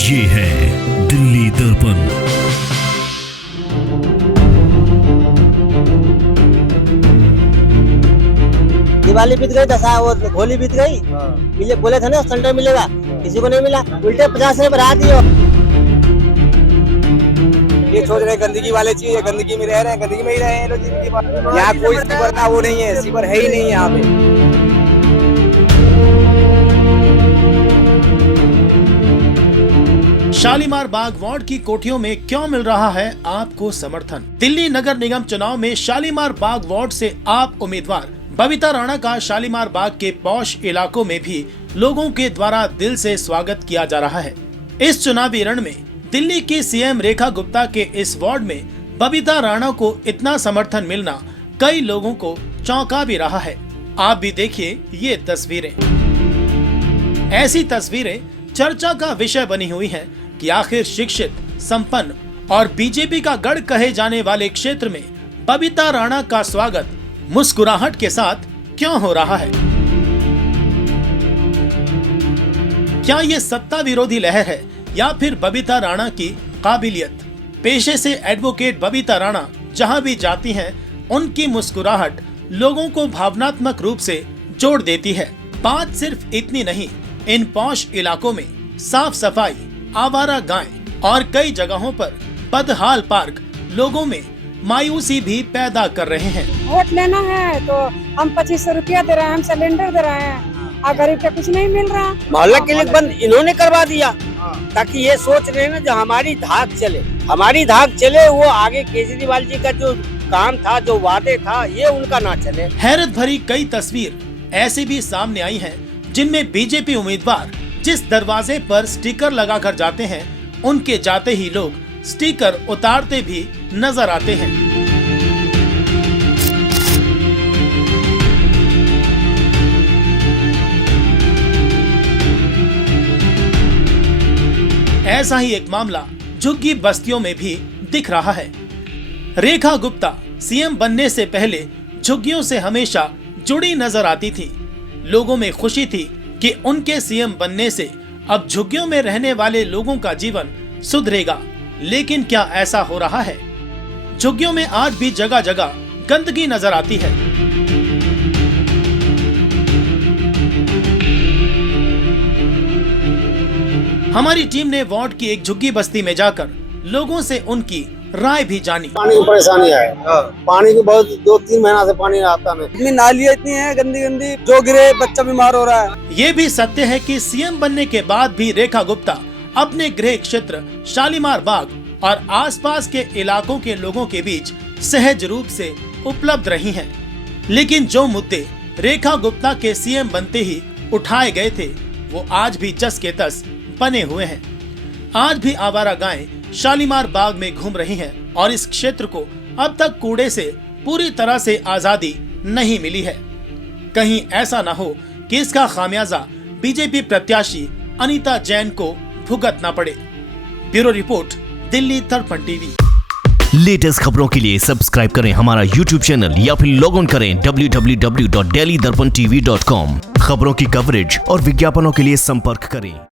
ये है दिल्ली दर्पण। दिवाली बीत गई, दशहरा वो होली बीत गई, मिले बोले थे ना संडे मिलेगा, किसी को नहीं मिला, उल्टे 50 बढ़ा दिए। ये सोच रहे गंदगी वाले चीज है, गंदगी में रह रहे हैं, गंदगी में ही रहे हैं लोग जिंदगी भर। यहाँ कोई सीवर का वो नहीं है, सीवर है ही नहीं यहाँ पे। शालीमार बाग वार्ड की कोठियों में क्यों मिल रहा है आपको समर्थन? दिल्ली नगर निगम चुनाव में शालीमार बाग वार्ड से आप उम्मीदवार बबीता राणा का शालीमार बाग के पॉश इलाकों में भी लोगों के द्वारा दिल से स्वागत किया जा रहा है। इस चुनावी रण में दिल्ली की सीएम रेखा गुप्ता के इस वार्ड में बबीता राणा को इतना समर्थन मिलना कई लोगों को चौंका भी रहा है। आप भी देखिए ये तस्वीरें। ऐसी तस्वीरें चर्चा का विषय बनी हुई हैं कि आखिर शिक्षित, संपन्न और बीजेपी का गढ़ कहे जाने वाले क्षेत्र में बबीता राणा का स्वागत मुस्कुराहट के साथ क्यों हो रहा है? क्या ये सत्ता विरोधी लहर है या फिर बबीता राणा की काबिलियत? पेशे से एडवोकेट बबीता राणा जहां भी जाती हैं, उनकी मुस्कुराहट लोगों को भावनात्मक रूप से जोड़ देती है। बात सिर्फ इतनी नहीं, इन पॉश इलाकों में साफ सफाई, आवारा गाय और कई जगहों पर बदहाल पार्क लोगों में मायूसी भी पैदा कर रहे हैं। वोट लेना है तो हम 2500 रुपया दे रहे हैं, हम सिलेंडर दे रहे हैं और गरीब को कुछ नहीं मिल रहा। मोहल्ला क्लिनिक बंद इन्होंने करवा दिया ताकि ये सोच रहे हैं ना जो हमारी धाक चले, वो आगे केजरीवाल जी का जो काम था, जो वादे था, ये उनका ना चले। हैरत भरी कई तस्वीर ऐसी भी सामने आई हैं जिनमें बीजेपी उम्मीदवार जिस दरवाजे पर स्टिकर लगाकर जाते हैं, उनके जाते ही लोग स्टिकर उतारते भी नजर आते हैं। ऐसा ही एक मामला झुग्गी बस्तियों में भी दिख रहा है। रेखा गुप्ता सीएम बनने से पहले झुग्गियों से हमेशा जुड़ी नजर आती थी। लोगों में खुशी थी कि उनके सीएम बनने से अब झुग्गियों में रहने वाले लोगों का जीवन सुधरेगा, लेकिन क्या ऐसा हो रहा है? झुग्गियों में आज भी जगह जगह गंदगी नजर आती है। हमारी टीम ने वार्ड की एक झुग्गी बस्ती में जाकर लोगों से उनकी राय भी जानी। पानी की परेशानी है, पानी की बहुत 2-3 महीना से पानी आता है। इतनी नालियाँ इतनी है गंदी, जो गिरे बच्चा बीमार हो रहा है। ये भी सत्य है कि सीएम बनने के बाद भी रेखा गुप्ता अपने गृह क्षेत्र शालीमार बाग और आसपास के इलाकों के लोगों के बीच सहज रूप से उपलब्ध रही हैं। लेकिन जो मुद्दे रेखा गुप्ता के सीएम बनते ही उठाए गए थे, वो आज भी जस के तस बने हुए हैं। आज भी आवारा गायें शालीमार बाग में घूम रही हैं और इस क्षेत्र को अब तक कूड़े से पूरी तरह से आजादी नहीं मिली है। कहीं ऐसा न हो कि इसका खामियाजा बीजेपी प्रत्याशी अनीता जैन को भुगतना पड़े। ब्यूरो रिपोर्ट, दिल्ली दर्पण टीवी। लेटेस्ट खबरों के लिए सब्सक्राइब करें हमारा YouTube चैनल या फिर लॉग ऑन करें www.delhidarpantv.com। खबरों की कवरेज और विज्ञापनों के लिए संपर्क करें।